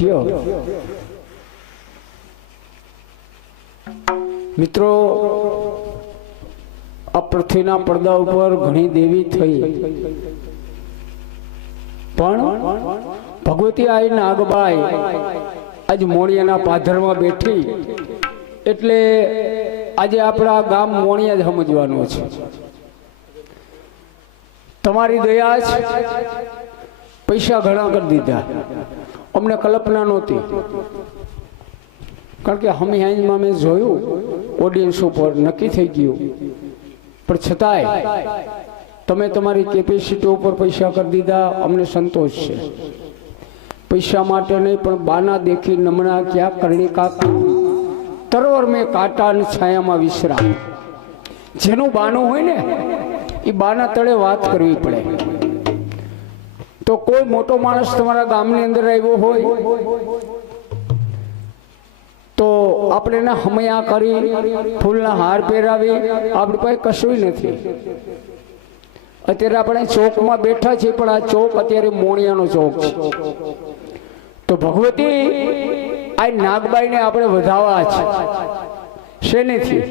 પ્રગટ્યો। મિત્રો, આ પૃથ્વીના પડદા ઉપર ઘણી દેવી થઈ, પણ ભગવતી આઈ નાગબાઈ આજ મોણિયાના પાધરમાં બેઠી, એટલે આજે આપણા ગામ મોણિયા જ સમજવાનું છે। તમારી દયા જ પૈસા ઘણા કરી દીધા, અમને કલ્પના નહોતી, કારણ કે હમી હાઈમાં મેં જોયું ઓડિયન્સ ઉપર નક્કી થઈ ગયું, પણ છતાંય તમે તમારી કેપેસિટી ઉપર પૈસા કરી દીધા, અમને સંતોષ છે। પૈસા માટે નહીં, પણ બાના દેખી નમણા ક્યાં કરણી કાકા તરવર મેં કાંટા છાયામાં વિશ્રામ। જેનું બાનું હોય ને એ બાના તળે વાત કરવી પડે। તો કોઈ મોટો માણસ તમારા ગામની અંદર આવ્યો હોય તો આપણે એના હમયા કરી ફૂલના હાર પહેરાવી, આપણી પાસે કશું નથી। અત્યારે આપણે ચોકમાં બેઠા છીએ, પણ આ ચોક અત્યારે મોણિયાનો ચોક છે। તો ભગવતી આ નાગબાઈને આપણે વધાવવા છે શેનીથી?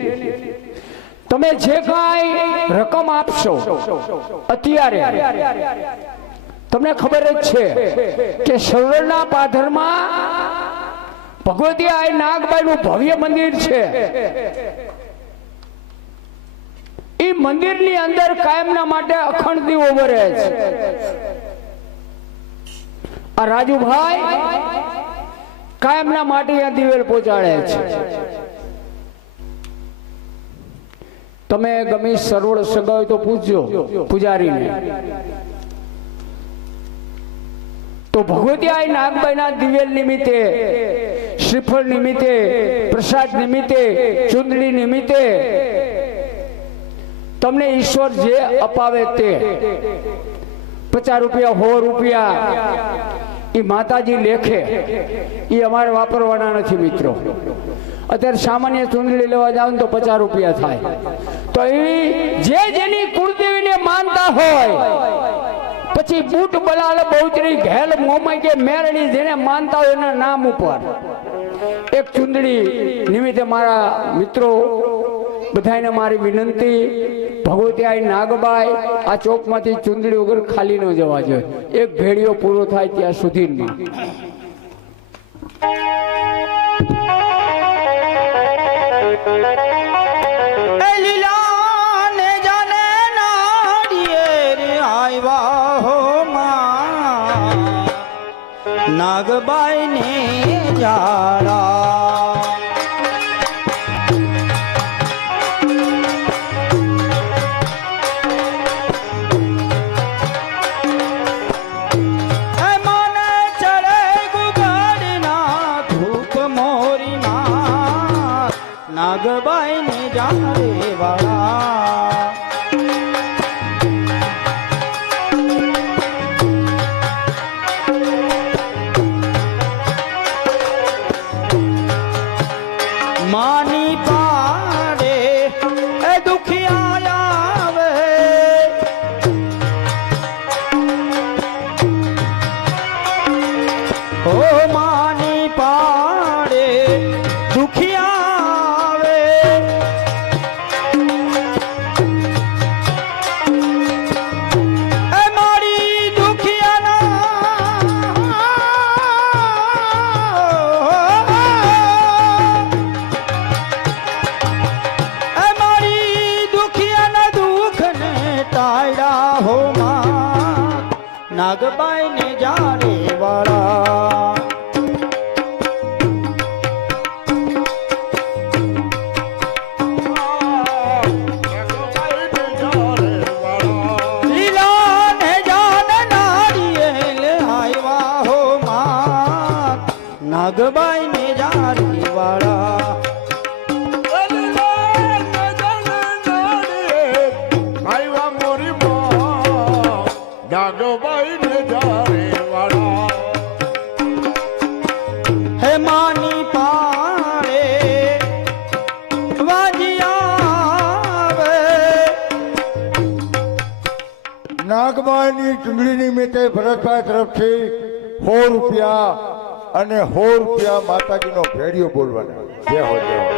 તમે જે કાંઈ રકમ આપશો અત્યારે, તમને ખબર જ છે કે સરોવરના પાધરમાં ભગવતી આ નાગબાઈનું ભવ્ય મંદિર છે। એ મંદિરની અંદર કાયમના માટે અખંડ દીવો બળે છે। આ રાજુભાઈ કાયમના માટે અહીંયા દિવેલ પહોંચાડે છે। તમે ગમે સરોવર સગાવ તો પૂછજો પૂજારીને। તો ભગવતી આ નાગબાઈના દિવેલ નિમિત્તે, શ્રીફળ નિમિત્તે, પ્રસાદ નિમિત્તે, ચુંદડી નિમિત્તે તમને ઈશ્વર જે અપાવે તે 50 રૂપિયા 100 રૂપિયા એ માતાજી લેખે, એ અમારે વાપરવાના નથી મિત્રો। અત્યારે સામાન્ય ચુંદડી લેવા જાવ ને તો 50 રૂપિયા થાય। તો એ જે જેની કુળદેવીને માનતા હોય, પછી બૂટ બલાલ બહુચરી ઘેલ મોમાઈ કે મેરડી જેને માનતા હોય એના નામ ઉપર એક ચુંદડી નિમિત્તે મારા મિત્રો બધાને મારી વિનંતી, ભગવતી આઈ નાગબાઈ આ ચોકમાંથી ચુંદડી વગર ખાલી ન જવા જોઈએ। એક ભેડિયો પૂરો થાય ત્યાં સુધીમાં નાગબાઈ ને જાડા મને ચડે ગુગળના ધૂપ મોરી ના નાગબાઈ ને જાડે વાળા। માની પાડે એ દુખિયા આવે, ઓ માની પાડે દુખિયા આવે। એ મારી દુખિયાના નાગબાઈ ને જાડે વાળા। લીલા ને જાન નારિયેલ આવ્યા હો માં નાગબાઈ ને જાડે વાળા। હે માની પાડે વાજિયાવે, નાગબાઈની ચૂંટણી નિમિત્તે ભરતભાઈ તરફથી 100 રૂપિયા અને 100 રૂપિયા માતાજીનો ભેડિયો બોલવાનો. જય હો જય હો.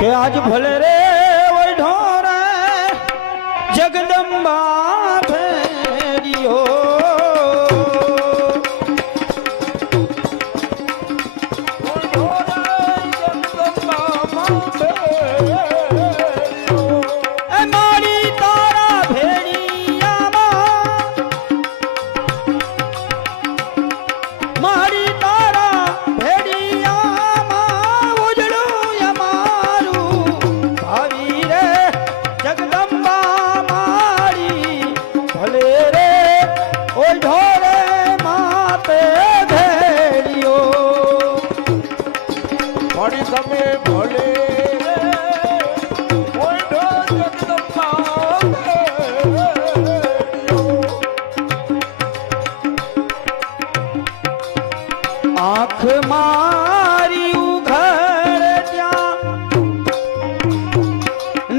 કે આજ ભલે રે ઓઢો રે જગદંબા ભેડિયો એ મારી તારા ભેડિયામાં મારી તારા ભેડિયામાં ઉજળું અમારું ભાવી રે જગદંબા મારી ભલે રે ઓઢો રે માતે ભેડિયો મારી તમે ભલે ઓઢો જગદંબા ભેડિયો. આંખ મારી ઉઘડ ત્યાં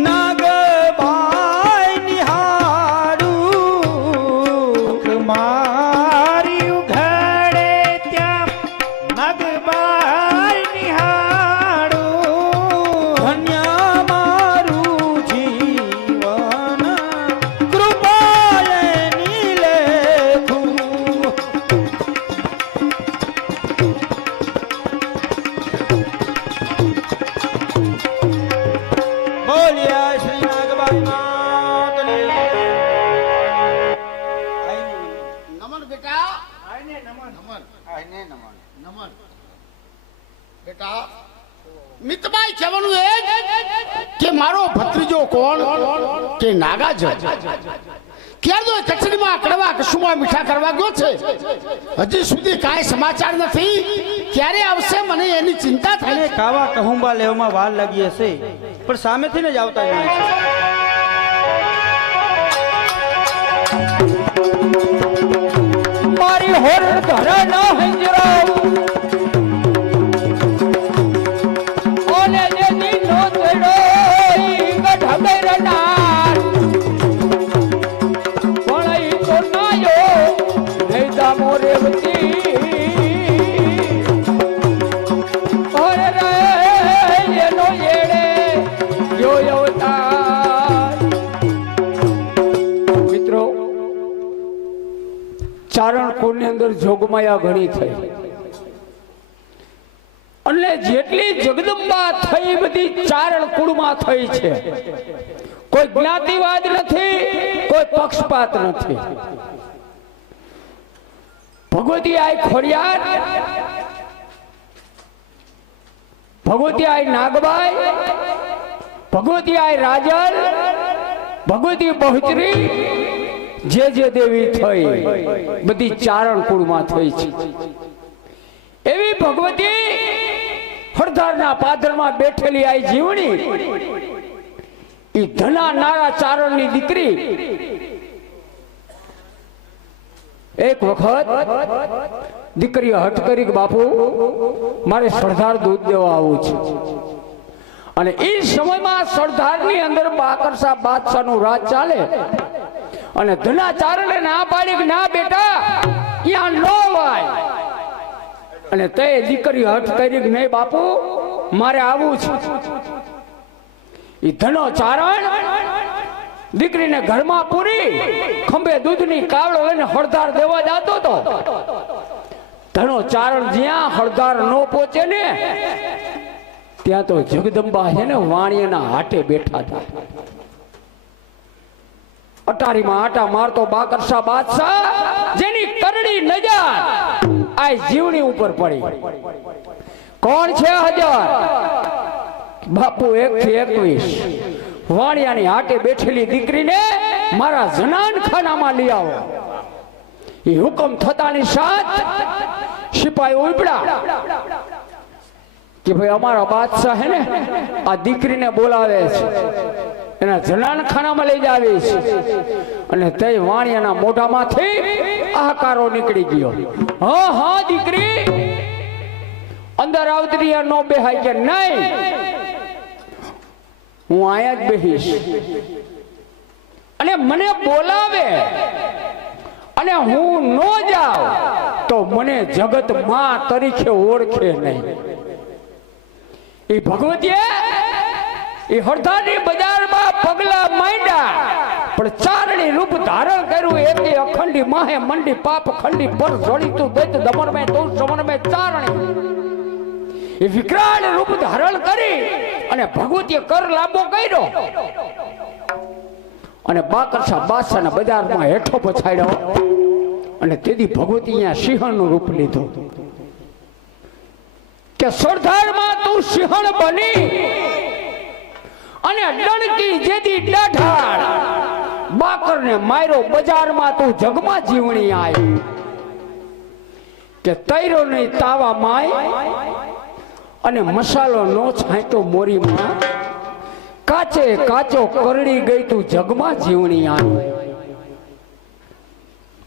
નાગબાઈ નિહાળું મારી ઉઘડે ત્યાં નાગબાઈ નિહાળું ધન્ય મારું જીવન કૃપાએ નીલેખું બોલ્યા શ્રી નાગબાઈ માતને નમન બેટા નમન બેટા મિતભાઈ કહેવાનું એ જ કે મારો ભત્રીજો કોણ કે નાગાજ ક્યારનો કચડીમાં કડવા કશુમાં મીઠા કરવા ગયો છે હજી સુધી કાંઈ સમાચાર નથી ક્યારે આવશે મને એની ચિંતા થાય અને કાવા કહુંબા લેવામાં વાર લાગી હશે પણ સામેથી ને જ આવતા જાય છે મારી હોર ધરા ન હંજરાવ ઓલે જેની નો તેડો ઈ ગઢગરનાર ભણાઈ તો નાયો નહીં દામો રેવતી ઓરે રે એનો એડે યો અવતાર. મિત્રો, ચારણ કુળની અંદર જોગમાયા ઘણી થઈ અને જેટલી જગદંબા થઈ બધી ચારણ કુળમાં થઈ છે. કોઈ જ્ઞાતિવાદ નથી, કોઈ પક્ષપાત નથી. ભગવતી આય ખોડિયાર, ભગવતી આય નાગબાઈ, ભગવતી આય રાજલ, ભગવતી બહુચરી, જે દેવી થઈ બધી ચારણ કુળમાં થઈ છે. એવી ભગવતી હળધારના પાદરમાં બેઠેલી આઈ જીવણી ઈ ધના નારા ચારણની દીકરી એક વખત દીકરીએ હઠ કરી કે બાપુ મારે સરદાર દૂધ દેવા આવું છે. અને એ સમયમાં સરદારની અંદર બાકરસા બાદશાહનું રાજ ચાલે અને ધના ચારણે ના પાડી કે ના બેટા ત્યાં નો વાય. અને તે દીકરી હઠ કરી કે નહીં બાપુ મારે આવું છે. એ ધનો ચારણ દીકરીને ઘરમાં પૂરી ખંભે દૂધની કાવડો લઈને હળદાર દેવા જતો હતો. ધનો ચારણ જ્યાં હળદાર નો પહોંચે ને ત્યાં તો જગદંબા છે ને વાણિયાના હાટે બેઠા હતા. અટારીમાં આટા મારતો બાકરસા બાદશાહ જેની કરડી નજર આ જીવણી ઉપર પડી. કોણ છે હજાર? બાપુ 1 થી 21 વાણિયાની હાટે બેઠેલી દીકરીને મારા જનાનખાનામાં લઈ આવો. એ હુકમ થતાની સાથ સિપાહી ઉપડ્યા કે ભાઈ અમારા બાદશાહ હે ને આ દીકરીને બોલાવે છે, એના જનાનખાનામાં લઈ જાવે છે. અને તે વાણિયાના મોઢામાંથી આકારો નીકળી ગયો. હા હા દીકરી અંદર આવતી નો બેહાય કે નહીં, હું આયા જ બેહીશ. અને મને બોલાવે અને હું ન જાઉં તો મને જગત માં તરીકે ઓળખે નહીં. એ ભગવતીએ એ હળધાની બજારમાં પગલા માંડ્યા પણ ચારણી રૂપ ધારણ કર્યું. એકે અખંડી માહે મંડી પાપ ખંડી પર જોડી તું દૈત દમન મેં તું સમન મેં ચારણી. એ વિકરાળ રૂપ ધારણ કરી અને ભગવતીએ કર લાંબો કર્યો અને બાકરસા બાદશાહના બજારમાં હેઠો પછાડ્યો. અને તેથી ભગવતી અહીંયા સિંહણનું રૂપ લીધું કે સરદારમાં તું સિંહણ બની અને ડણકી જેદી ડાઢાળ બાકરને માર્યો. બજારમાં તું જગમાં જીવણી આવી કે તૈરો નહીં તાવા માય અને મસાલો નો છાંટ્યો મોરીમાં. કાચે કાચો કરડી ગઈ તું જગમાં જીવણી આવી.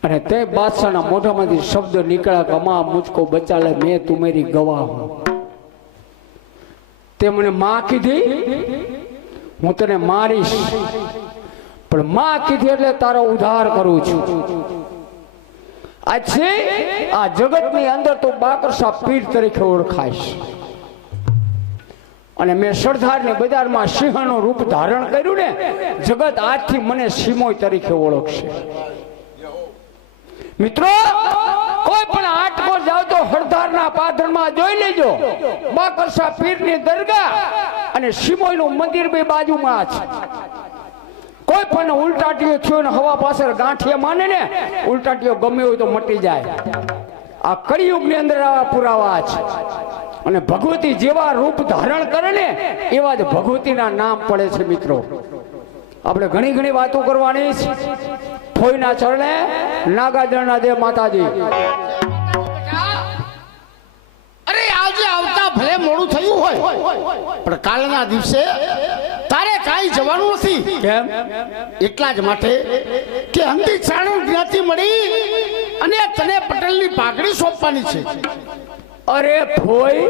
અને તે બાદશાહના મોઢામાંથી શબ્દ નીકળ્યા કે અમા મુझको બચા લે મેં તુમેરી ગવાહ હું. તે મને માં કીધી હું તને મારીશ પણ માં કીધી એટલે તારો ઉદ્ધાર કરું છું. આજે આ જગતની અંદર તો બાકરસા પીર તરીકે ઓળખાઈશ. અને મેં સરદારની બજારમાં સિંહનું રૂપ ધારણ કર્યું ને જગત આજથી મને સિમોય તરીકે ઓળખશે. મિત્રો કોઈ પણ આટકો જાવ તો હળધારના પાદરમાં જોઈ લેજો બાકરસા પીરની દરગાહ અને સિમોયનું મંદિર બે બાજુમાં છે. કોઈ પણ ઉલટાટીઓ થયો ને હવા પાછળ ગાંઠિયા માને ને ઉલટાટીઓ ગમે હોય તો મટી જાય. આ કળિયુગની અંદર આવા પુરાવા છે. અને ભગવતી જેવા રૂપ ધારણ કરે ને એવા જ ભગવતીના નામ પડે છે. મિત્રો આપણે ઘણી ઘણી વાતો કરવાની છે. ફોઈના ચરણે નાગાજળના દેવ માતાજી. અરે આજે આવતા ભલે મોડું થયું હોય પણ કાલના દિવસે તારે કાંઈ જવાનું નથી. કેમ? એટલા જ માટે કે હંધી ચારણ જ્ઞાતિ મળી અને તને પટેલની પાઘડી સોંપવાની છે. અરે ફોઈ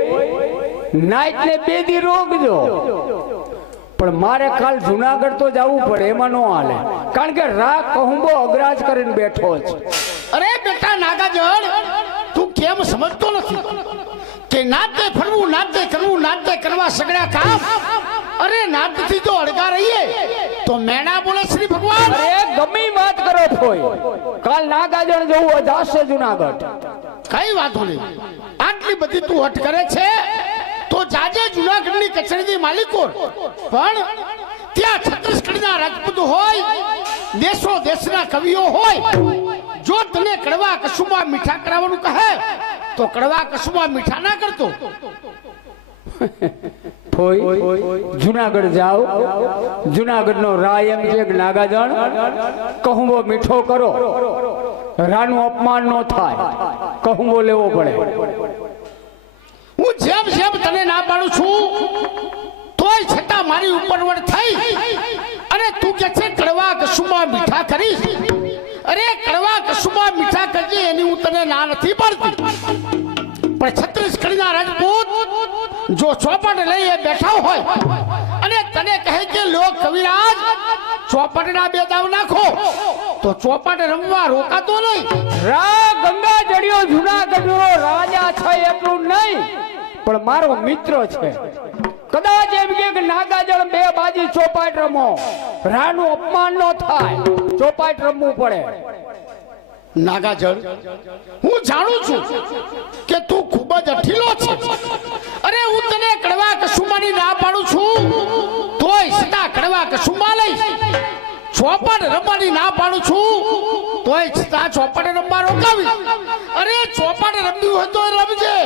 નાઈટ ને 2 દી રોકજો પણ મારે કાલ જુનાગઢ તો જવું પડે. એમાં ન હાલે કારણ કે રાગ કહુંબો અગ્રાજ કરીને બેઠો છે. અરે બેટા નાગાજળ તું કેમ સમજતો નથી કે નાતે ફરવું નાતે કરવું નાતે કરવા સગડા કામ. અરે નાતથી જો અડગા રહીએ તો મેણા બોલે શ્રી ભગવાન. અરે ગમે વાત કરો ફોઈ કાલ નાગાજળ જવું જાશે જુનાગઢ. કઈ વાતો નહીં. આટલી બધી તું હટ કરે છે તો જાજે જુનાગઢની કચેરીની માલિકો પણ ત્યાં છત્તીસગઢના રાજપૂત હોય દેશો દેશના કવિઓ હોય જો તને કડવા કસુંબા મીઠા કરાવવાનું કહે તો કડવા કસુંબા મીઠા ના કરતો. ફોઈ જુનાગઢ જાઓ. જુનાગઢનો રાય એમ કે નાગાજણ કહુંબો મીઠો કરો. રાનું અપમાન ન થાય. કહુંબો લેવો પડે. હું જેમ જેમ તને ના પાડું છું તોય છતાં મારી ઉપરવડ થઈ અને તું કે છે કડવા કસુંબા મીઠા કરીશ. અરે કડવા કસુંબા મીઠા કરજે એની હું તને ના નથી પાડતી પણ છત્તીસગઢના રાજપૂત જો ચોપટ લઈ બેઠા હોય અને તને કહે કે લોક કવિરાજ ચોપટના 2 દાવ નાખો તો ચોપટ રમવા રોકાતો નહીં. રા ગંગા જડિયો જુનાગઢનો રાજા છે એટલું નહીં પણ મારો મિત્ર છે. કદાચ એમ કે નાગાજળ 2 બાજી ચોપાટ રમો રાનું અપમાન ન થાય. ચોપાટ રમવું પડે. નાગાજળ હું જાણું છું કે તું ખૂબ જ અઠીલો છે. અરે હું તને કડવા કસુંબાની ના પાડું છું તોય છતાં કડવા કસુંબા લઈશ. ચોપટ રમવાની ના પાડું છું તોય છતાં ચોપટ રમવા રોકાવી. અરે ચોપટ રમવી હોય તો રમજે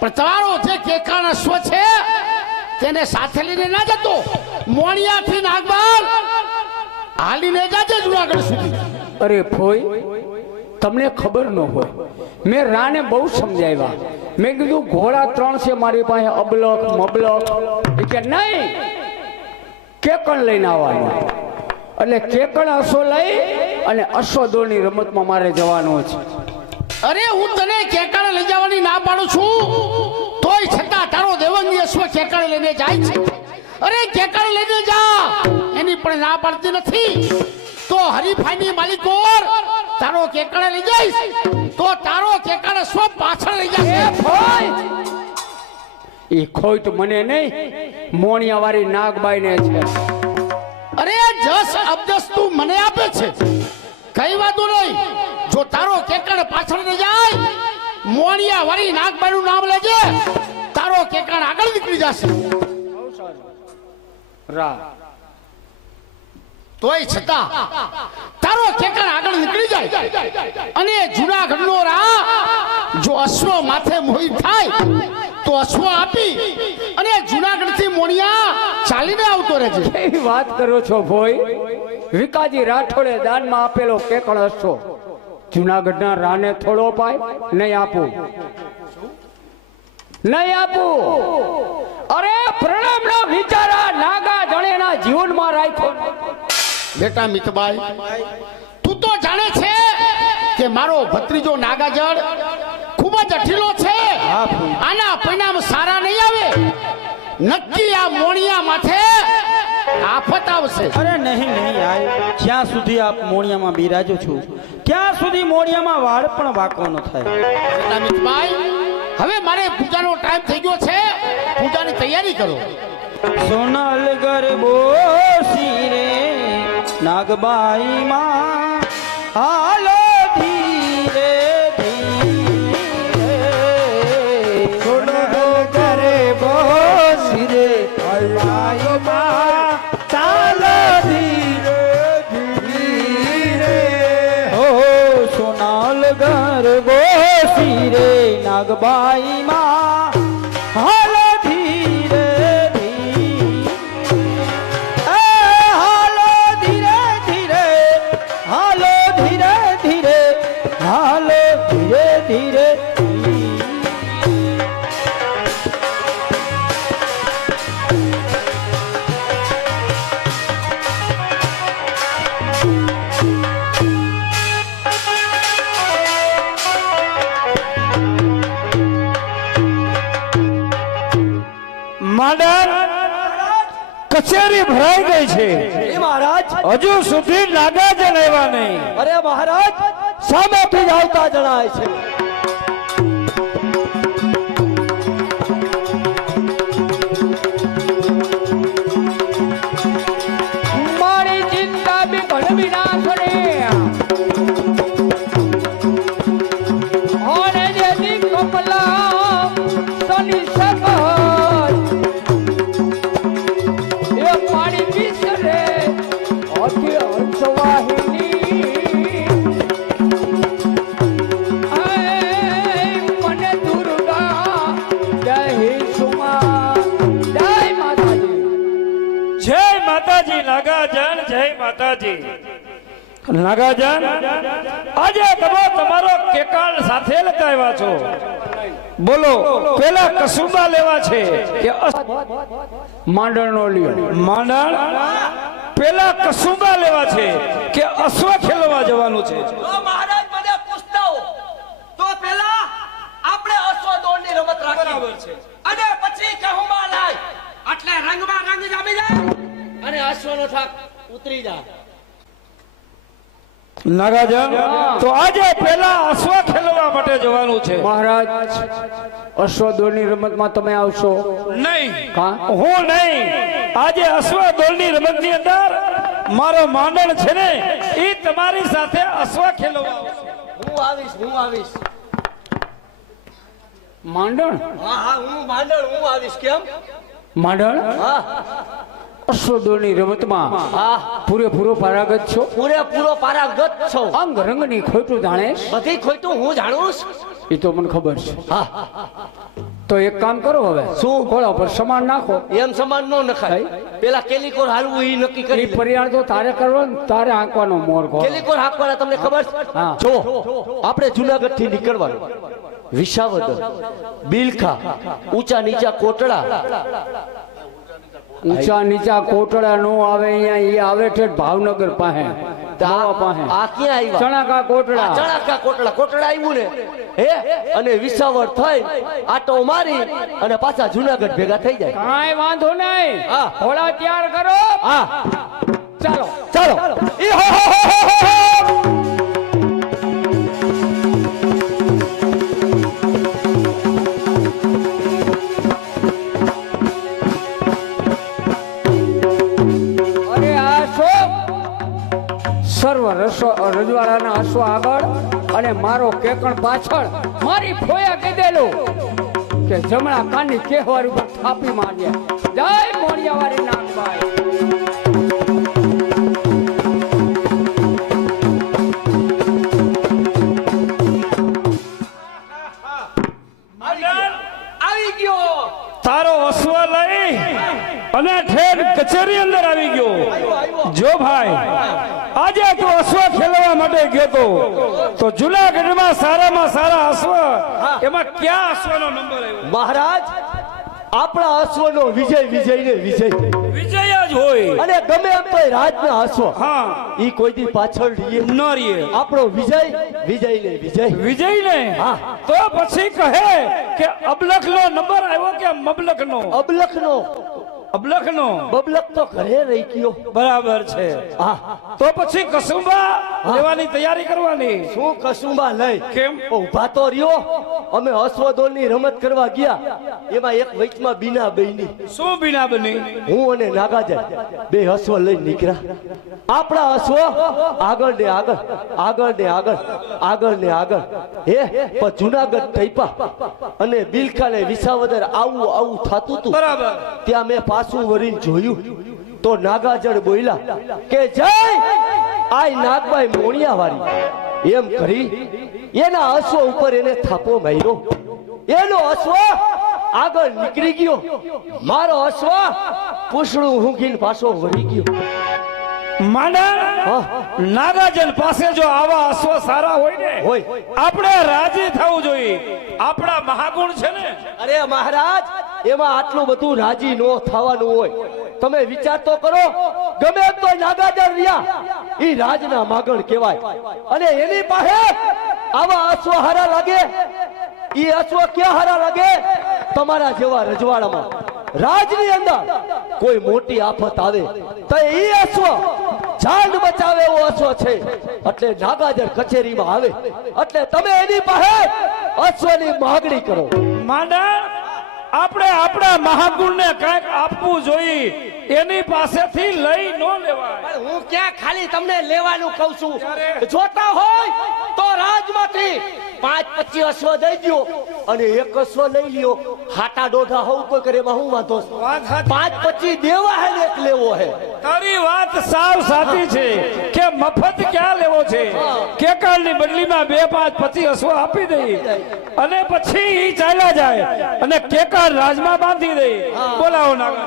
પણ તમારો જે કેકાણ અશ્વ છે તેને સાથે લઈને ના જતો. મોણિયાથી નાગબાર હાલીને જાજે જુનાગઢ સુધી. અરે ફોઈ તમને ખબર ન હોય મેં રાને બહુ સમજાવ્યા. મેં કીધું ઘોડા 3 છે મારી પાસે અબલખ મબલખ. એ કે નહીં કેકણ લઈને આવવાનું. એટલે કેકણ અશ્વ લઈ અને અશ્વદોળની રમતમાં મારે જવાનું છે. અરે હું તને કેકળ લઈ જવાની ના પાડું છું તોય છતાં તારો દેવંગી અશ્વ કેકળ લઈને જાય છે. અરે કેકળ લઈને જા એની પણ ના પાડતી નથી તો હરીફાઈની માલિકોર તારો કેકડે લઈ જઈશ તો તારો કેકડે સો પાછળ લઈ જશે. એ ખોટ મને નહીં, મોણિયા વાળી નાગબાઈ ને છે. અરે જસ અબજસ તું મને આપે છે, કઈ વાતો નહીં. જો તારો કેકડ પાછળ લઈ જાય, મોણિયા વાળી નાગબાઈનું નામ લેજે, તારો કેકડ આગળ નીકળી જશે. રા તોય છતાં તારો કેકડ આગળ નીકળી જાય અને જુનાગઢનો રા જો અશ્વ માથે મોહિત થાય તો અશ્વ આપી અને જુનાગઢથી મોણિયા ચાલીને આવતો રહેજે. કેવી વાત કરો છો ભોય? વિકાજી રાઠોડે દાનમાં આપેલો કેકળ હશો, જુનાગઢના રાને થોડો પાય? નહીં આપું, નહીં આપું. અરે પ્રણામ ના વિચારા નાગા ધણેના જીવનમાં રાખ્યો. બેટા મિતબાઈ, તું તો જાણે છે કે મારો ભત્રીજો નાગાજળ ખૂબ જ અઠીલો છે. આના પરિણામ સારા નહીં આવે. નક્કી આ મોણિયા માથે આફત આવશે. અરે નહીં નહીં યાર, જ્યાં સુધી આપ મોણિયામાં બિરાજો છો ત્યાં સુધી મોણિયામાં વાળ પણ વાંકો ન થાય. બેટા મિતબાઈ, હવે મારે પૂજાનો ટાઈમ થઈ ગયો છે, પૂજાની તૈયારી કરો. સોનલ ગરબો શિરે નાગબાઈ માં હાલો ધીરે ધીરે. સોનલ ગરબો શિરે નાગબાઈ માં ચાલો ધીરે ધીરે. હો સોનલ ગરબો શિરે નાગબાઈ માં હાલો ધીરે ધીરે. હાલો ધીરે ધીરે, હાલો ધીરે ધીરે, હાલો ધીરે ધીરે. માંડર કચેરી ભરાઈ ગઈ છે મહારાજ, હજુ સુધી નાગાજન આવ્યા નહીં. અરે મહારાજ, સામેથી જ આવતા જણાય છે. મારી ચિંતા બી ઘણવી ના કરે. ઓને જેની કમલા સની સગર એ પાણી વિસરે અતિ હંસવાહિની. મને દુર્ગા જય સુમા જય માતાજી. જય માતાજી નાગાજન, જય માતાજી. નાગાજન, આજે તમે તમારો કેકાળ સાથે લગાવ્યા છો. બોલો, પેલા કસુંબા લેવા છે કે માંડણનો લ્યો. માંડણ? પેલા કસુંબા લેવા છે કે અશ્વ ખેલવા જવાનું છે? તો મહારાજ મને પૂછતા હો તો પહેલા આપણે અશ્વદોડની રમત રાખી છે અને પછી કહુંબા લાય એટલે રંગમાં રંગ જામી જાય અને અશ્વનો થાક ઉતરી જાય. નાગાજન, તો આજે પેલા અશ્વ ખેલવા માટે જવાનું છે. મહારાજ, અશ્વદોળની રમતમાં તમે આવશો? નહીં, કા? હું નહીં. આજે અશ્વ દોડની રમતની અંદર મારો માંડણ છે ને, એ તમારી સાથે અશ્વ ખેલવા આવશે. હું આવીશ. માંડણ? હા હું માંડળ, હું આવીશ. કેમ? માંડણ હા અશ્વદોળની રમતમાં હા, પૂરેપૂરો પારંગત છો? પૂરેપૂરો પારંગત છો. અંગ રંગની ખોટું જાણેશ? બધી ખોટું હું જાણું છું. એ તો મને ખબર છે. હા, તો એક કામ કરો, હવે શું? ઘોડા પર સમાન નાખો. એમ સમાન નો નખાય. પેલા કેલિકોર હાલવું એ નક્કી એ કરી. પર્યાણ તો તારે કરવાનો, તારે આંકવાનો મોર ઘોડો. કેલિકોર હાંકવાના તમને ખબર છે? હા. જો આપણે જુનાગઢ થી નીકળવાનું, વિસાવદર, બિલખા, ઊંચા નીચા કોટડા, ઊંચા નીચા કોટડા નો આવે, અહીંયા એ આવે છે ભાવનગર પાસે, દાવા પાસે. આ ક્યાં આવ્યા? ચણાકા કોટડા. આ ચણાકા કોટડા, કોટડા આવ્યું ને હે, અને વિસાવર થઈ આટો મારી અને પાછા જુનાગઢ ભેગા થઈ જાય. કાંઈ વાંધો નહીં. હા. ઘોડા તૈયાર કરો. હા, ચાલો ચાલો ઈ હો હો હો હો હો. અરે આ શો સર્વ રજવાડાના અશ્વ આગળ અને મારો કેકણ પાછળ મારી ફોયા કીધેલું કે જમણા કાની કેહવાર ઉપર થાપી માર્યા જય મોણિયાવાળી નાગબાઈ આવી ગયો તારો અશ્વ લઈ અને ઠેર કચેરી અંદર આવી ગયો જો ભાઈ આજે તું અશ્વ ખેલવા માટે ગયો તો જુનાગઢમાં સારામાં સારા અશ્વ એમાં ક્યાં અશ્વનો નંબર આવ્યો મહારાજ આપણા અશ્વનો વિજય વિજય ને વિજય વિજય જ હોય અને ગમે એમ તો રાજના અશ્વ હા ઈ કોઈ દી પાછળ રહીએ ન રીએ આપણો વિજય વિજય ને વિજય વિજય ને હા. તો પછી કહે કે અબલખ નો નંબર આવ્યો કે મબલખ નો અબલખ નો અબલખ નો બબલક તો ઘરે રહી ગયો બરાબર છે હા તો પછી કસુંબા લેવાની તૈયારી કરવાની શું કસુંબા લઈ કેમ ઉભા તો રહ્યો અમે અશ્વદોળની રમત કરવા ગયા એમાં એક વચમાં બીના બહેની શું બીના બની હું અને નાગાજન બે અશ્વ લઈને નીકળ્યા આપણા અશ્વ આગળ ને આગળ આગળ ને આગળ આગળ ને આગળ હે પણ જુનાગઢ ટૈપા અને બિલખાને વિસાવદર આવું આવું થતું હતું બરાબર ત્યાં મેં પાછું વળીને જોયું તો નાગાજળ બોલ્યા કે જય આય નાગબાઈ મોણિયાવાળી એમ કરી એના અશ્વ ઉપર એને થાપો માર્યો એનો અશ્વ આગળ નીકળી ગયો મારો અશ્વ પૂછડું ઊંઘીને પાછો વળી ગયો માંડા નાગાજન પાસે જો આવા અશ્વ સારા હોય ને હોય. આપણે રાજી થવું જોઈએ આપણા મહાગુણ છે ને અરે મહારાજ એમાં આટલું બધું રાજી નો થવાનું હોય તમે વિચાર તો કરો ગમે એમ તો નાગાજર રહ્યા ઈ રાજના માગણ કહેવાય અને એની પાસે આવા અશ્વ હારા લાગે ઈ અશ્વ ક્યાં હારા લાગે તમારા જેવા રજવાડામાં રાજની અંદર કોઈ મોટી આફત આવે તો ઈ અશ્વ જાન બચાવે એવો અશ્વ છે એટલે નાગાજર કચેરીમાં આવે એટલે તમે એની પાસે અશ્વની માગણી કરો માંડા આપણે આપણા મહાગુણ ને કઈક આપવું જોઈએ એની પાસેથી લઈ ન લેવાય પણ હું ક્યાં ખાલી તમને લેવાનું કહું છું જોતા હોય તો રાજમાંથી 5-25 અશ્વ દઈ દ્યો અને એક અશ્વ લઈ લ્યો હાટા દોઢા હોવ કોઈ કરે એમાં હું વાંધો છે? વાત સાચી. 5-25 દેવા હે ને એક લેવો હે તારી વાત સાવ સાચી છે કે મફત ક્યાં લેવો છે કેકાળની બદલીમાં 2-5-25 અશ્વ આપી દઈ અને પછી ઈ ચાલ્યા જાય અને કેકાળ રાજમાં બાંધી દે બોલાવો નાગર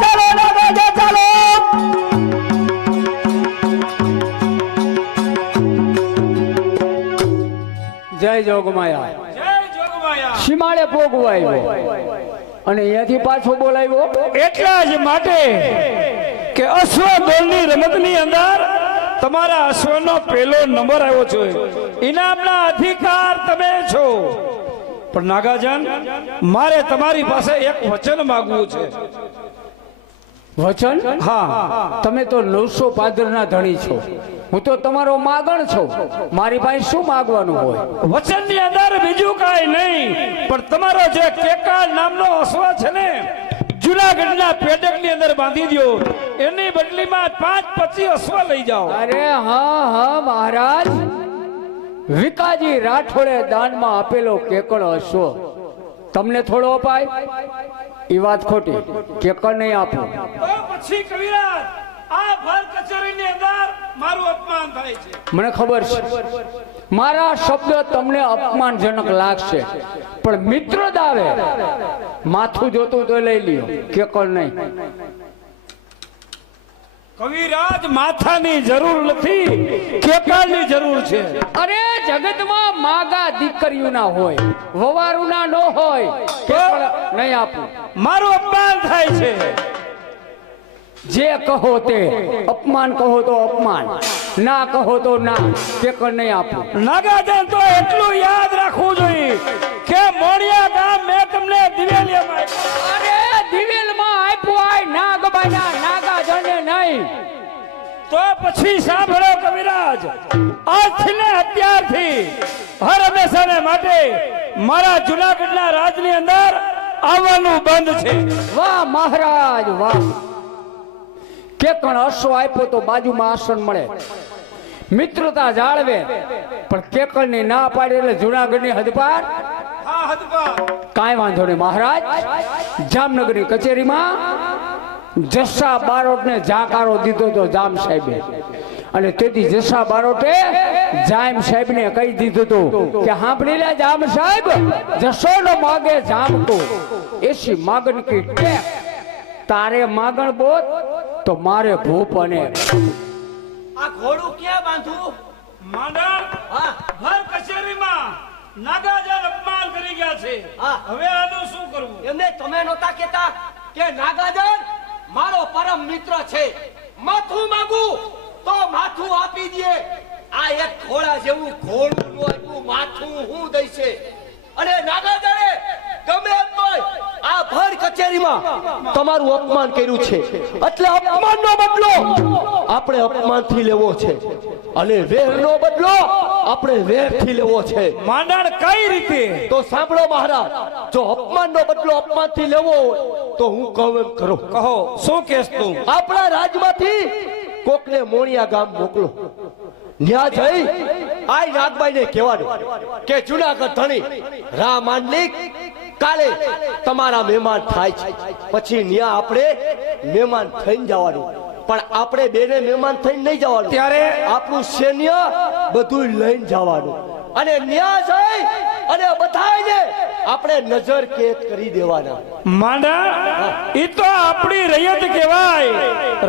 ચાલો નાગાજર ચાલો જય જોગમાયા જય જોગમાયા સીમાડે પોગવાયો અને અહીંયાથી પાછો બોલાવ્યો એટલા જ માટે કે અશ્વદોળની રમતની અંદર તમારા અશ્વનો પહેલો નંબર આવ્યો છે ઇનામના અધિકાર તમે છો પણ નાગાજન મારે તમારી પાસે એક વચન માંગવું છે વચન હા તમે તો 900 પાદરના ધણી છો હું તો તમારો માગણ છું મારી પાસે શું માગવાનું હોય વચનની અંદર બીજું કાંઈ નહીં પણ તમારો જે કેકા નામનો અશ્વ છે ને જુનાગઢના પેડકની અંદર બાંધી દો એની બદલીમાં 5-25 અશ્વ લઈ જાઓ અરે હા હા મહારાજ વિકાજી રાઠોડે દાનમાં આપેલો કેકળ અશ્વ તમને થોડો અપાય એ વાત ખોટી કેકળ નહીં આપું તો પછી કવિરાજ આ ભર કચેરીની અંદર મારું અપમાન થાય છે મને ખબર છે મારા શબ્દ તમને અપમાનજનક લાગશે પણ મિત્ર દાવે માથું જોતું તો લઈ લ્યો કેકળ નહીં કવિરાજ માથાની જરૂર નથી કેકાળની જરૂર છે અરે જગતમાં માગા દીકરીઓ ના હોય વવારું ના નો હોય કેકળ નહીં આપું મારું અપમાન થાય છે જે કહો તે અપમાન કહો તો અપમાન ના કહો તો ના કેકળ નહીં આપું નાગાજન તો એટલું યાદ રાખવું જોઈએ કે મોડિયા ગામ મેં તમને દિવેલિયામાં આપ્યું. અરે દિવેલમાં આપ્યું આય નાગબાઈના નાગાજને નહીં પછી સાંભળો કવિરાજ, આજથી ને અત્યારથી હર હંમેશાને માટે મારા જુનાગઢના રાજની અંદર આવવાનું બંધ છે. વાહ મહારાજ વાહ. કે કણ અશ્વ આપ્યો તો બાજુમાં આસન મળે, મિત્રતા જાળવે, પણ કેકળની ના પાડી એટલે જુનાગઢની હદપાર. કાંઈ વાંધો નહીં મહારાજ. જામનગરની કચેરીમાં જસ્સા બારોટને જાકારો દીધો તો જામ સાહેબે, અને તેથી જસ્સા બારોટે જામ સાહેબને કહી દીધું હતું કે સાંભળી લે જામ સાહેબ, જસો નો માગે જામ કો એસી માગણ કી ટેક, તારે માગણ બોત તો મારે ભૂપ. અને આ ઘોડું ક્યાં બાંધું? માંડણ હા ભર કચેરીમાં નાગાજન અપમાન કરી ગયા છે. હા. હવે આનું શું કરવું? એમને તમે નહોતા કહેતા કે નાગાજન મારો પરમ મિત્ર છે, માથું માંગું તો માથું આપી દે. આ એક ઘોડા જેવું ઘોડું નું એટલું માથું હું દઈશે. અને નાગાજને ગમે એમ તોય આ ભર કચેરીમાં તમારું અપમાન કર્યું છે, એટલે અપમાનનો બદલો આપણે અપમાનથી લેવો છે, અને વેરનો બદલો આપણે વેરથી લેવો છે. માંડણ કઈ રીતે? તો સાંભળો મહારાજ, જો અપમાનનો બદલો અપમાનથી લેવો હોય તો હું કહું એમ કરો. કહો, શું કેસ તું? આપણા રાજમાંથી કોકને મોણિયા ગામ મોકલો. ન્યા જઈ આઈ નાગબાઈને કહેવાનું કે જુનાગઢ ધણી રા માંડલિક કાલે તમારા મહેમાન થાય છે. પછી ન્યા આપણે મહેમાન થઈને જવાનું, પણ આપણે બેને મહેમાન થઈને નહીં જવાનું. ત્યારે આપણું સૈન્ય બધું લઈને જવાનું, અને ન્યા જઈ અને બધાને આપણે નજર કેદ કરી દેવાના. માંડણ ઈ તો આપણી રૈયત કહેવાય.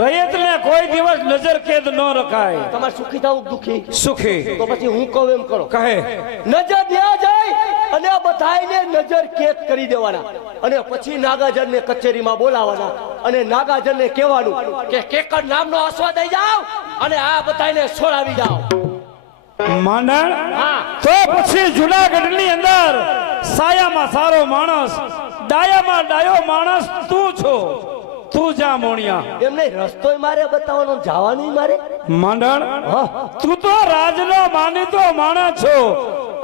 રૈયતને કોઈ દિવસ નજર કેદ ન રખાય. તમારે સુખી થવું દુખી? સુખી. તો પછી હું કહું એમ કરો. કહે નજર ન્યા જાય અને આ બધાયને નજર કેદ કરી દેવાના, અને પછી નાગાજનને કચેરીમાં બોલાવવાના, અને નાગાજનને કહેવાનું કે કેકર નામનો આસ્વાદ દઈ જાઓ અને આ બધાયને છોડાવી જાઓ. માંડણ હા. તો પછી જુનાગઢની અંદર સાયામાં સારો માણસ, ડાયામાં ડાયો માણસ તું છો. તું જા મોણિયા. એમને રસ્તોય મારે બતાવવાનો, જવાનું મારે. માંડણ હા. તું તો રાજનો માનીતો માણસ છો,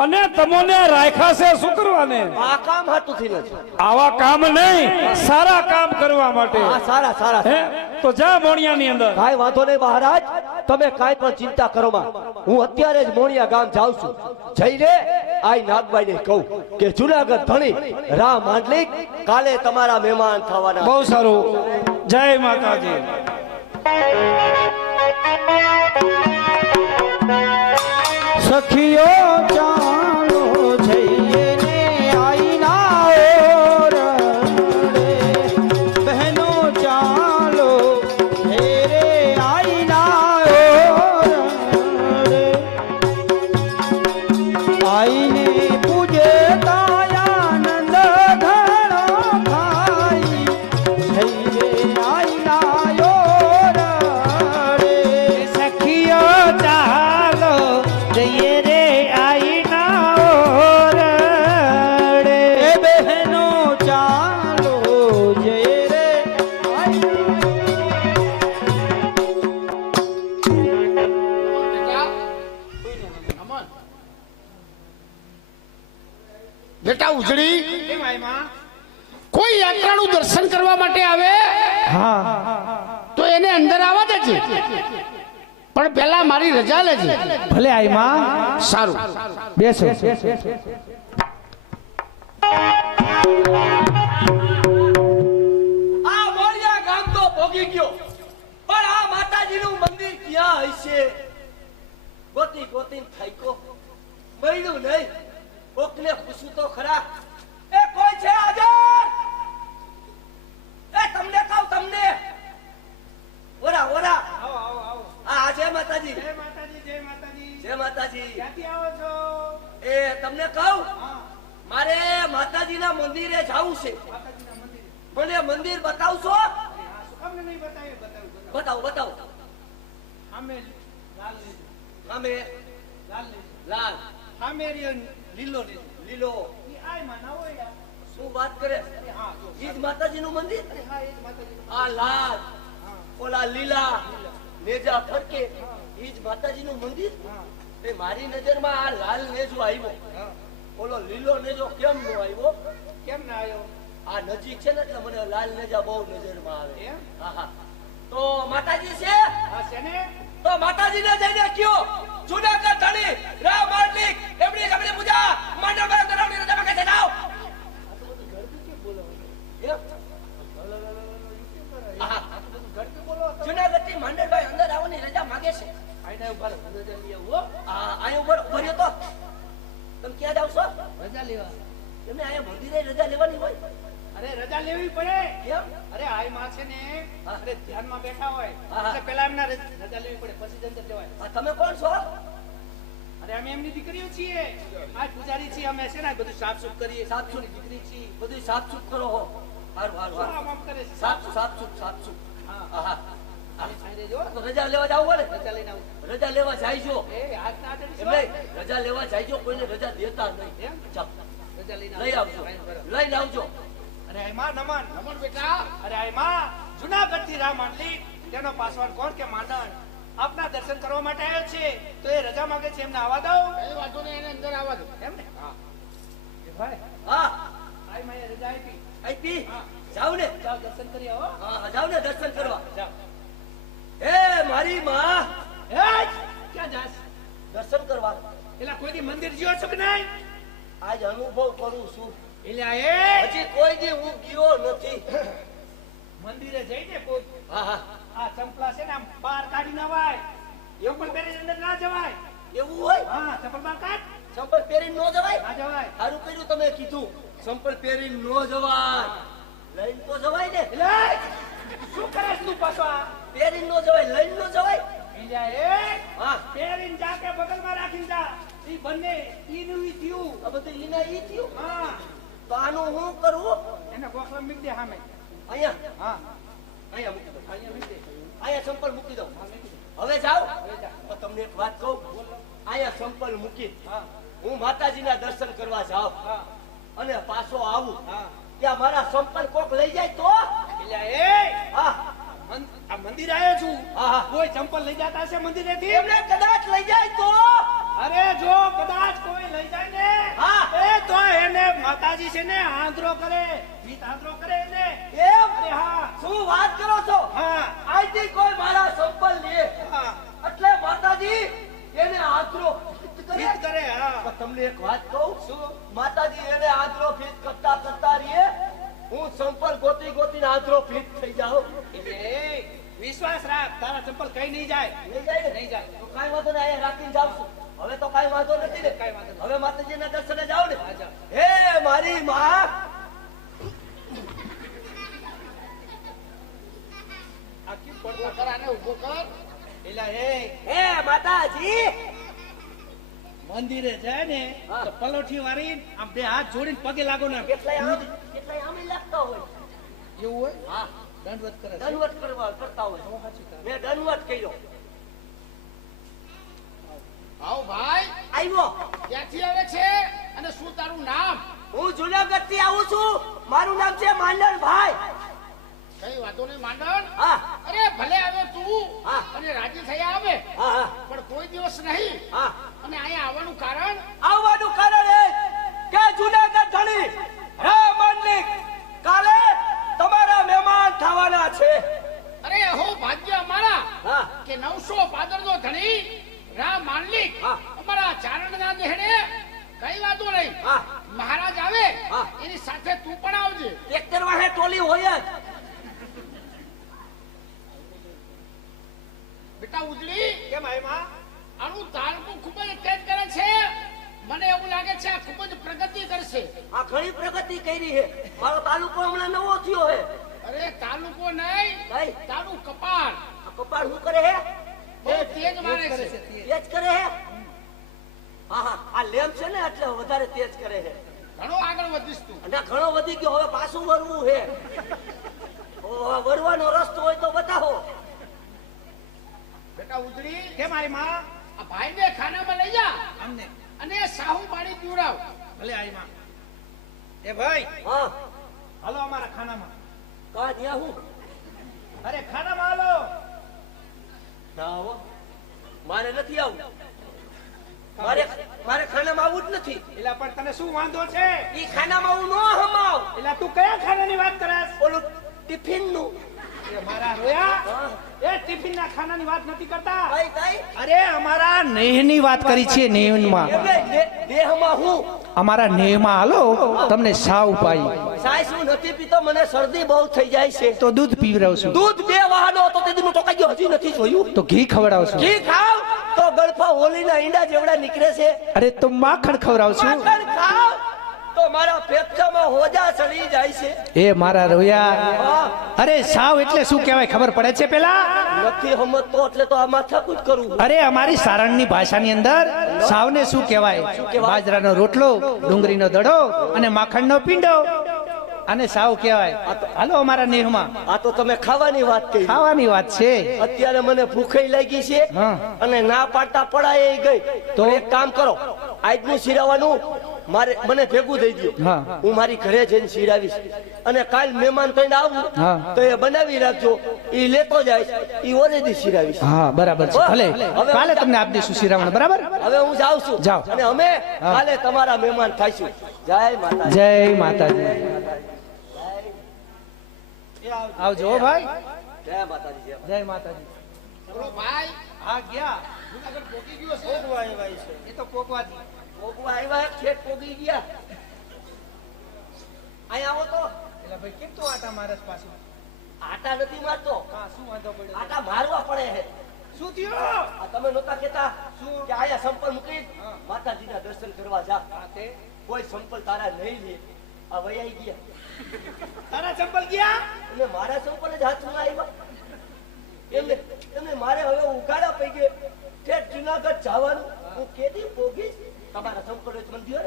અને તમને રાખ્યા છે શું કરવાને? આ કામ હાટુથી નથી. આવા કામ નહીં, સારા કામ કરવા માટે. આ સારા સારા હે? તો જા મોણિયાની અંદર. કાંઈ વાંધો નહીં મહારાજ, તમે કાંઈ પણ ચિંતા કરો માં. હું અત્યારે જ મોણિયા ગામ જાઉં છું. જઈને આઈ નાગબાઈને કહું કે જુનાગઢ ધણી રા માંડલિક કાલે તમારા મહેમાન થવાના. બહુ સારું. જય માતાજી. સખીઓ ચાલો જઈએ ને આઈના ઓરડે, બહેનો ચાલો ઘેરે આઈના ઓરડે, આઈને પૂજે આનંદ ઘણો થાય, જઈએ આઈના ઓરડે. સખીઓ ચાલો જઈએ રે આઈના ઓરડે, બહેનો ચાલો જઈએ રે બેટા ઉજળી, કોઈ યાત્રાનું દર્શન કરવા માટે આવે તો એને અંદર આવવા દેજે, પણ પહેલા મારી રજા લેજે. ભલે આઈ માં. સારું. બેસો. આ મોરિયા ગામ તો ભોગી ગયો, પણ આ માતાજીનું મંદિર ક્યાં હશે? ગોતી ગોતીને થાક્યો, મળ્યું નહીં. કોકને પૂછું તો ખરા. એ કોઈ છે હાજર? એ તમને કહું, તમને. ઓરા ઓરા. આ જય માતાજી. જય માતાજી. એ તમને કહું, મારે માતાજીના મંદિરે જવું છે. મને મંદિર બતાવશો? બતાવો બતાવો. સામે લાલ, લીલો લીલો. શું વાત કરે? ઈ જ માતાજીનું મંદિર? આ લાલ, ઓલા લીલા નેજા ફરકે ઈ જ માતાજીનું મંદિર એ મારી નજરમાં આ લાલ નેજો આવ્યો ઓલો લીલો નેજો કેમ નો આવ્યો કેમ ના આવ્યો? આ નજીક છે ને એટલે મને લાલ નેજા બહુ નજરમાં આવે એમ? હા હા તો માતાજી છે આ છે ને તો માતાજીને જઈને કયો જુનાગઢ ધણી રામ માલિક એમની જમણી પૂજા મંડળ માં કરાવની રજા માંગે છે જાઓ એમ? હા. જુનાગઢ થી મંડળભાઈ અંદર આવવાની રજા માંગે છે આઈને ઉભા રહો, રજા લઈ આવો. અહીંયા ઉપર ઉભો રહ્યો તો તમે ક્યાં જાવ છો રજા લેવા. એમને અહીંયા મંદિરે રજા લેવાની હોય અરે રજા લેવી પડે. કેમ અરે આઈ માં છે ને અરે ધ્યાનમાં બેઠા હોય હા. એટલે પેલા એમના રજા લેવી પડે પછી જ અંદર જવાય. આ તમે કોણ છો અરે અમે એમની દીકરીઓ છીએ, આ પૂજારી છીએ, અમે છે ને બધું સાફ સુફ કરીએ. સાતસુની દીકરી છે બધું સાફસૂફ કરો હો હારું હારું શું હારું આમ કરે છે? સાફસૂફ હા. હા આની સાઈડે જો, તો રજા લેવા જાવ ને રજા લઈને આવું. રજા લેવા જાય છો એ હાથ ના આડે એમ નહીં રજા લેવા જાય છો કોઈને રજા દેતા નહીં એમ? ચાલ રજા લઈને લઈ આવજો લઈને આવજો અરે આઈમાં નમન. નમન બેટા અરે આઈમાં જુનાગઢ થી રામ માંડલી તેનો પાસવર્ડ કોણ કે માંડણ આપના દર્શન કરવા માટે આવ્યો છે તો એ રજા માંગે છે, એમને આવવા દો. કઈ વાંધો નહીં એને અંદર આવવા દો એમ ને? એ ભાઈ હા આઈમાં એ રજા આપી. આપી જાવ ને જાઓ દર્શન કરી આવો. હા જાવ ને દર્શન કરવા જાઓ. એ મારી માં એ ક્યાં જાસ? દર્શન કરવા એલા કોઈ દી મંદિર જ્યો છો કે નહીં? આજ અનુભવ કરું છું એલા એ હજી કોઈ દી હું ગયો નથી મંદિરે જઈને કોઈ હા હા આ ચંપલા છે ને આમ બહાર કાઢી નવાય, એવું પણ પહેરી અંદર ના જવાય. એવું હોય હા ચંપલ બહાર કાઢ, સંપલ પહેરીને ન જવાય ના જવાય. સારું કર્યું તમે કીધું સંપલ પહેરીને ન જવાય લઈને તો જવાય ને એલા શું કરે છે તું પાછો આ? પહેરીને ન જવાય લઈને ન જવાય એલા એ હા પહેરીને જા કે બગલમાં રાખીને જા. ઈ બંને ઈનું ઈ થયું. આ બધું ઈના ઈ થયું હા તો આનું હું કરું એને ગોખલા મૂકી દે સામે. અહીંયા હા અહીંયા મૂકી દો અહીંયા મૂકી દે. અહીંયા સંપલ મૂકી દો હા મૂકી દે. હવે જાઓ હવે જા. તો તમને એક વાત કહું અહીંયા સંપલ મૂકી હા હું માતાજીના દર્શન કરવા જાઉં હા અને પાછો આવું હા. ત્યાં મારા સંપલ કોક લઈ જાય તો એલા એ હા આ મંદિર આવ્યો છું. હા હા કોઈ ચંપલ લઈ જતા હશે મંદિરેથી? એમને કદાચ લઈ જાય તો અરે જો કદાચ કોઈ લઈ જાય ને હા. એ તો એને માતાજી છે ને આંધળો કરે, ભીત આંધળો કરે એને. એમ અરે હા શું વાત કરો છો હા આજથી કોઈ મારા સંપલ લે હા એટલે માતાજી એને આદરો ભીત કરે. હા તો તમને એક વાત કહું શું? માતાજી એને આદરો ફીટ કરતા કરતા રહીએ હું સંપલ ગોતી ગોતીને આદરો ફીટ થઈ જાઉં એટલે વિશ્વાસ રાખ, તારા ચંપલ કઈ નહીં જાય. નહીં જાય ને? નહીં જાય. તો કાંઈ વાંધો નહીં અહીંયા રાખીને જાઉં છું હવે તો કાંઈ વાંધો નથી ને કાંઈ વાંધો નથી. હવે માતાજીના દર્શને જાઓ ને હા, જાઓ. હે મારી માં આ કેમ ઉભો પડતો? કર આને ઉભો કર એલા એ હે માતાજી મંદિરે જાય ને હા. તો પલોઠી વાળી આમ બે હાથ જોડીને પગે લાગો ને કેટલાય આમે લાગતા હોય એવું હોય. હા દંડવત કરે છે. દંડવત કરતા હોય મેં દંડવત કર્યો આવ ભાઈ આવ્યો ક્યાંથી આવે છે અને શું તારું નામ હું જુનાગઢ થી આવું છું મારું નામ છે માંડણભાઈ કઈ વાંધો નહીં માંડણ હા અરે ભલે આવ્યો તું હા. અને રાજી થયા આવે હા હા પણ કોઈ દિવસ નહીં હા અને અહીંયા આવવાનું કારણ આવવાનું કારણ એ કે જુનાગઢ ધણી રામ મંડલિક કાલે તમારા મહેમાન થવાના છે અરે અહો ભાગ્ય અમારા હા કે 900 પાદરનો ધણી રામ માંડલિક હા. અમારા ચારણના દેહડે કઈ વાંધો નહીં હા મહારાજ આવે હા. એની સાથે તું પણ આવજે ટ્રેક્ટર વાહે ટોલી હોય જ બેટા ઉજળી કેમ આયમાં? આનું તાલકું ખૂબ જ તેજ કરે છે મને એવું લાગે છે આ ખૂબ જ પ્રગતિ કરશે આ ઘણી પ્રગતિ કરી છે મારો તાલુકો હમણાં નવો થયો છે અરે તાલુકો નહીં કઈ તાલુ કપાળ આ કપાળ શું કરે છે બહુ તેજ મારે કરે છે છે. તેજ કરે છે હા હા આ લેમ્પ છે ને એટલે વધારે તેજ કરે છે ઘણો આગળ વધીશ તું અને ઘણો વધી ગયો હવે પાછું વરવું છે વરવાનો રસ્તો હોય તો બતાવો બેટા ઉજળી કેમ આયમાં? આ ભાઈને ખાનામાં લઈ જા અમને અને સાહુ પાણી પીવડાવ ભલે આયમાં. એ ભાઈ હા હાલો અમારા ખાનામાં. કા ત્યાં હું અરે ખાનામાં હાલો. ના હો મારે નથી આવું મારે ખાનામાં આવું જ નથી એટલે પણ તને શું વાંધો છે? ઈ ખાનામાં હું નો હમાવ એટલે તું કયા ખાનાની વાત કરસ? ઓલું ટિફિન નું એ મારા રોયા એ ટિફિન ના ખાનાની વાત નથી કરતા. કઈ કઈ અરે અમારા નેહની વાત કરી છે. નેહમાં એટલે દેહમાં હું અમારા નેહમાં હાલો તમને સાવ પાઈ સાઈસ હું નથી પીતો મને શરદી બહુ થઈ જાય છે તો દૂધ પીવડાવશું. દૂધ 2 વાહનો તો તેનું ટોકાઈ ગયો હજી નથી જોયું તો ઘી ખવડાવશું. ઘી ખાવ તો ગળફા હોલીના ઈંડા જેવડા નીકળે છે અરે તો માખણ ખવડાવશું. માખણ ખાવ તો મારા ફેફસામાં હોજા ચડી જાય છે એ મારા રોયા અરે સાવ એટલે શું કહેવાય ખબર પડે છે પેલા? નથી સમજતો એટલે તો આ માથાકૂટ કરું અરે અમારી સારણની ભાષાની અંદર સાવને શું કહેવાય? બાજરાનો રોટલો, ડુંગળીનો દડો અને માખણનો પીંડો અને સાવ કહેવાય. હાલો અમારા નેહમાં આ તો તમે ખાવાની વાત કહી ખાવાની વાત છે. અત્યારે મને ભૂખે લાગી છે હા. અને ના પાડતા પડાય ગઈ તો એક કામ કરો આજનું શીરાવાનું મને ભેગું દઈ દો હા. હું મારી ઘરે જઈને શીરાવીશ અને કાલ મહેમાન થઈને આવું હા. તો એ બનાવી રાખજો ઈ લેતો જાય ઈ ઓરેદી શીરાવીશ હા બરાબર છે. ભલે હવે કાલે તમને આપી દઈશું શિરામણ. બરાબર? હવે હું જાઉં છું જાઓ. અને અમે કાલે તમારા મહેમાન થાઈશું જય માતા જય માતાજી. આવજો હો ભાઈ. જય માતાજી જય જય માતાજી. બોલો ભાઈ હા ગયા. જુનાગઢ પોકી ગયો છે એ તો પોકવાજી. પોગવા આવ્યા છેક પોગી ગયા અહીંયા આવો તો એટલે ભાઈ કેમ તું આટા મારસ પાછું? આટા નથી મારતો હા શું વાંધો પડ્યો? આટા મારવા પડે છે શું થયું? આ તમે નહોતા કેતા કે આયા સંપલ મૂકી માતાજીના દર્શન કરવા જા કોઈ સંપલ તારા નહીં લે આ વૈયાઈ ગયા તારા ચંપલ ગયા? એટલે મારા સંપલ જ હાથમાં આવ્યા એમને એમને મારે હવે ઉઘાડા પડી ગયે ઠેઠ જુનાગઢ જવાનું હું કેદી પોગીશ તમારા સંપલ જ મંદિર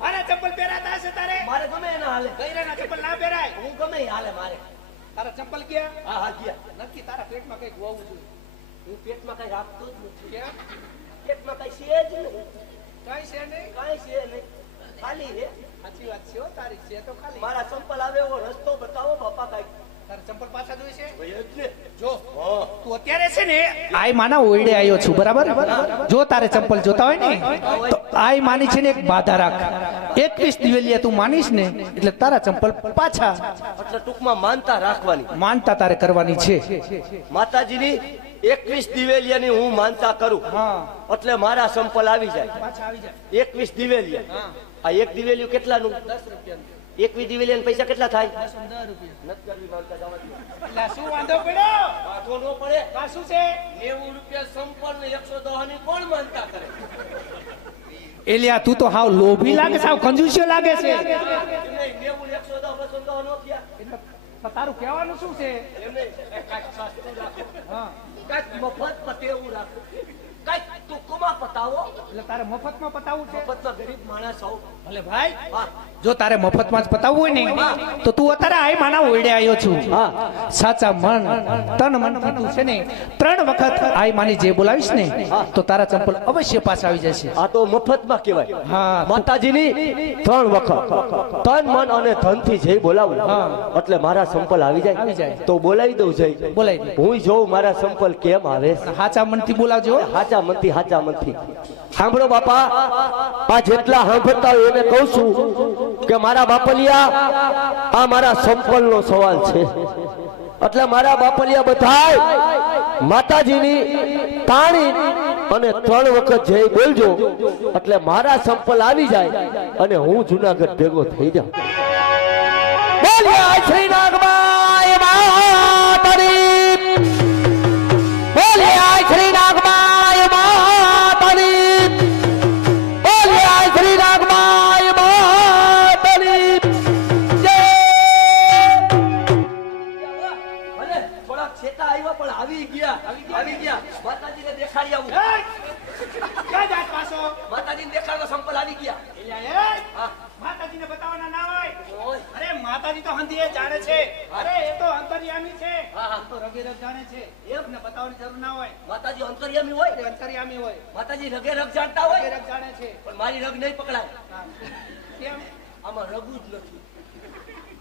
મારા ચંપલ પહેરાતા હશે તારે? મારે ગમે એના હાલે ગઈરાના ચંપલ ના પહેરાય. હું ગમે એ હાલે મારે તારા ચંપલ ગયા? હા હા ગયા નક્કી તારા પેટમાં કઈક હોવું જોઈએ. હું પેટમાં કઈ રાખતો જ નથી કેમ? પેટમાં કઈ છે જ નહીં કઈ છે નહીં? કઈ છે નહીં ખાલી રે સાચી વાત છે હો તારી. છે તો ખાલી. મારા સંપલ આવે એવો રસ્તો બતાવો બાપા કઈ તારા ચંપલ પાછા જોઈ છે? ભાઈ જ ને જો તું અત્યારે છે ને આઈ માના ઓયડે આવ્યો છું. બરાબર? જો તારે ચંપલ જોતા હોય ને તો આઈ માની છે ને એક બાધા રાખ. 21 દિવેલિયા તું માનીશ ને એટલે તારા ચંપલ પાછા એટલે ટૂંકમાં માનતા રાખવાની માનતા તારે કરવાની છે. માતાજીની 21 દિવેલિયાની હું માનતા કરું એટલે મારા સંપલ આવી જાય પાછા આવી જાય. 21 દિવેલિયા આ એક દિવેલિયું કેટલાનું 10 રૂપિયા. 21 દિવેલિયાના પૈસા કેટલા થાય 10 રૂપિયા. નથી કરવી માનતા જવા દો. એટલે શું વાંધો પડ્યો? વાંધો ન પડે આ શું છે? 90 રૂપિયા સંપલ ને 110 ની કોણ માનતા કરે એલિયા તું તો હાવ લોભી લાગે, સાવ કંજૂસ્યો લાગે છે. નહીં, 90 110 210 નો થયા એટલે તારું કહેવાનું શું છે? એમને કાંઈક સસ્તું રાખો હા કાંઈક મફત પટેવું રાખો કાંઈક ટૂંકમાં પતાવો એટલે તારે મફતમાં પતાવવું છે? મફતમાં ગરીબ માણસ હોવ ભલે ભાઈ, હા જો તારે મફતમાં જ પતાવવું હોય ને તો તું અત્યારે આઈ માના ઓરડે આવ્યો છું. સાચા મન તન મનથી તું છે ને 3 વખત આઈ માની જે બોલાવીશ ને તો તારા ચંપલ અવશ્ય પાછા આવી જશે. આ તો મફતમાં કહેવાય હા માતાજીની 3 વખત તન મન અને ધનથી જય બોલાવું એટલે મારા સંપલ આવી આવી જાય જાય. તો બોલાવી દઉં જય બોલાવી દે. હું જોઉં મારા સંપલ કેમ આવે છે. સાચા મનથી બોલાવજો. હાચા મનથી સાંભળો બાપા આ જેટલા સાંભળતા હોય એને કહું છું કે મારા બાપલિયા આ મારા સંપલનો સવાલ છે એટલે મારા બાપલિયા બધાય માતાજીની તાણી અને 3 વખત જય બોલજો એટલે મારા સંપલ આવી જાય અને હું જુનાગઢ ભેગો થઈ જાઉં. બોલ્યા શ્રી નાગમાય માતરી બોલ્યા શ્રી નાગમાય માતરી બોલ્યા શ્રી નાગમાય માતરી જય. ભલે થોડા છેટા આવ્યા પણ આવી ગયા માતાજીને દેખાડી આવું ક્યાં જાત પાછો? માતાજીને દેખાડવા સંપલ આવી ગયા. એલિયા, એ હા માતાજીને બતાવવાના ના હોય. ઓય. અરે માતાજી તો હંધીએ જાણે છે. અરે એ તો અંતર્યામી છે. હા, હા. તો રગે રગ જાણે છે. એમને બતાવવાની જરૂર ના હોય. માતાજી અંતર્યામી હોય એ અંતર્યામી હોય. માતાજી રગે રગ જાણતા રગે હોય રગ જાણે છે. પણ મારી રગ નહીં પકડાય હા. કેમ? આમાં રગુ જ નથી.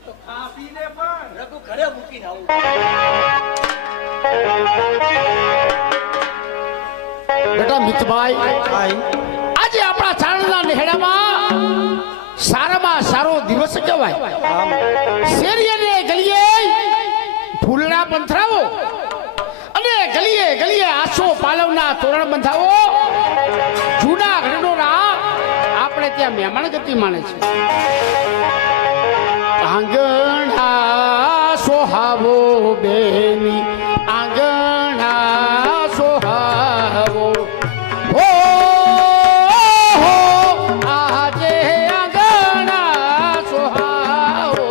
તો ખા પીને પણ રગુ ઘરે મૂકીને આવું બેટા મિતભાઈ, ભાઈ આજે આપણા ચારણના નેહડામાં સારામાં સારો દિવસ કહેવાય. શેરીએ ને ગલીએ ફૂલના પંથરાવો અને ગલીએ ગલીએ આસો પાલવના તોરણ બંધાવો. જૂના ઘરડોના આપણે ત્યાં મહેમાન ગતિ માને છે. આંગણા સોહાવો બેની આંગણા સોહાવો હો આજે આંગણા સોહાવો.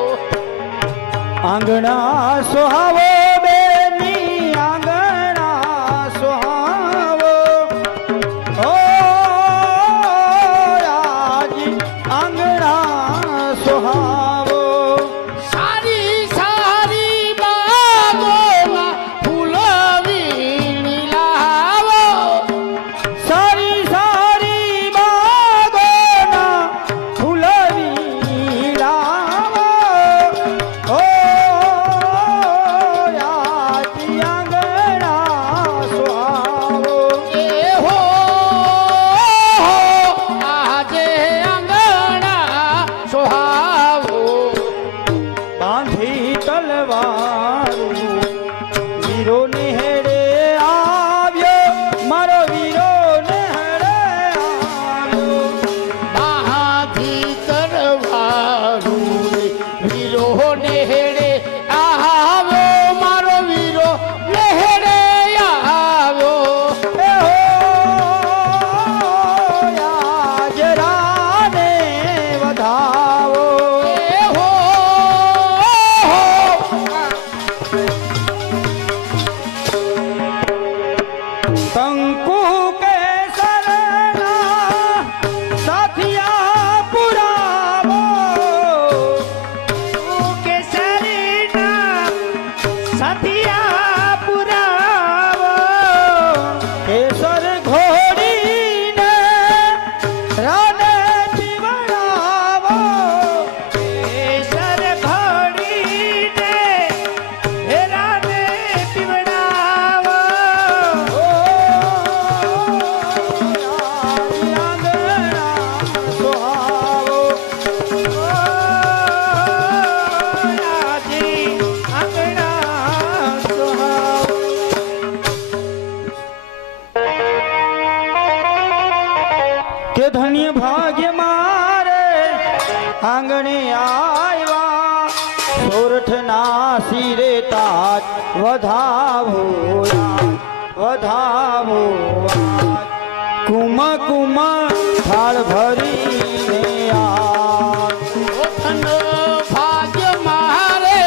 આંગણા સોહાવો બેની આંગણા સોહાવો ઓ આજી આંગણા સોહાવો સારી સારી બાગોમાં ફૂલ વીણી લાવો. સારી સારી બાગોના ફૂલવી લાવો ઓ આજી આંગણા સોહાવો એ હો આજે આંગણા સોહાવો. બાંધી તલવારું વીરો નેહડે આવ્યો મારો વીરો નેહડે આવ્યો બાંધી તરવારું વીરો નેહડે આવ્યો મારો વીરો નેહડે આવ્યો. એ હો યાજરાને વધાવો એ હો કંકુ કેસરના સાથિયા પુરાવો કેસરીના સાથિયા પુરાવો કેસર ઘોડીને રાને પીવડાવો કેસર ઘોડીને રાને પીવડાવો ઓ આંગણા સોહાવો ઓ આજી આંગણા સોહાવો કે ધન્ય ભાગ્ય મારે આંગણે આવ્યા સોરઠના શિરે તાજ વધાવો વધાવો કુમ કુમ થાળ ભરીને આ ધન ભાગ્ય મારે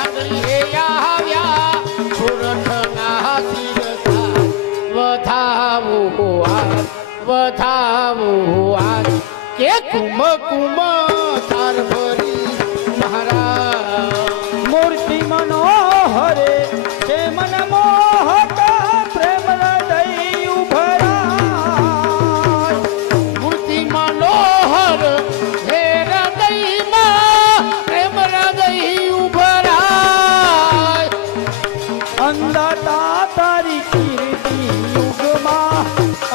આંગળીએ આવ્યા સુરતના શિરતા વધાવો આજ વધાવો આજ કે કુમ કુમ તાર ભરી મહારાજ. મૂર્તિ મનોહરે છે મન મોહક પ્રેમ હૃદય ઉભરાય મૂર્તિ મનોહર હે હૃદયમાં પ્રેમ હૃદય ઉભરાય. અંદાતા તારી કીર્તિ યુગમાં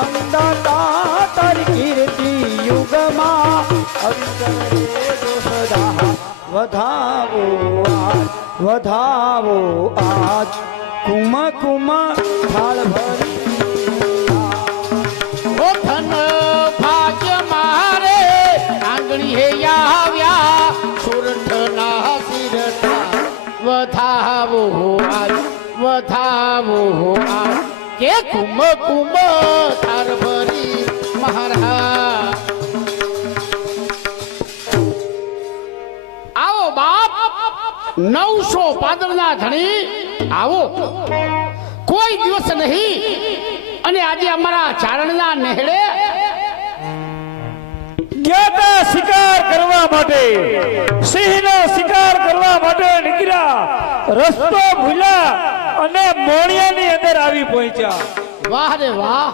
અંદાતા તારી કીર્તિ યુગમાં અવિચરે જો સદા વધાવો આજ વધાવો આજ કુમ કુમ થાળ ભરી ઓ ધન ભાગ્ય મારે આંગળી હે આવ્યા સુરતના શિરતા વધાવો આજ વધાવો આજ કે કુમ કુમ તાર ભરી મહારાજ. આવો બાપ 900 પાદરના ધણી આવો. કોઈ દિવસ નહીં અને આજે અમારા ચારણના નેહડે ગયા તા શિકાર કરવા માટે, સિંહનો શિકાર કરવા માટે નીકળ્યા, રસ્તો ભૂલ્યા અને મોણિયાની અંદર આવી પહોંચ્યા. વાહ રે વાહ.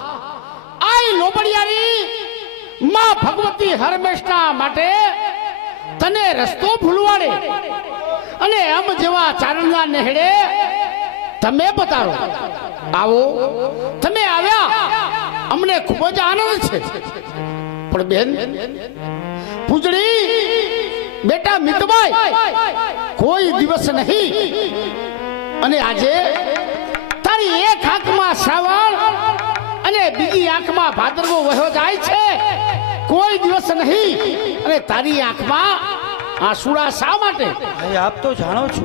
આઈ લોબડિયારી માં ભગવતી હરમેશના માટે તને રસ્તો ભૂલવાડે અને આમ જેવા ચારણના નેહડે તમે બતાવો. આવો તમે આવ્યા અમને ખૂબ જ આનંદ છે. પણ બેન પૂજડી, બેટા મિતભાઈ કોઈ દિવસ નહીં, અને આજે તારી એક આંખમાં શ્રાવણ અને બીજી આંખમાં ભાદરવો વહ્યો જાય છે. કોઈ દિવસ નહીં, અને તારી આંખમાં આંસુડા શા માટે? ભાઈ આપ તો જાણો છો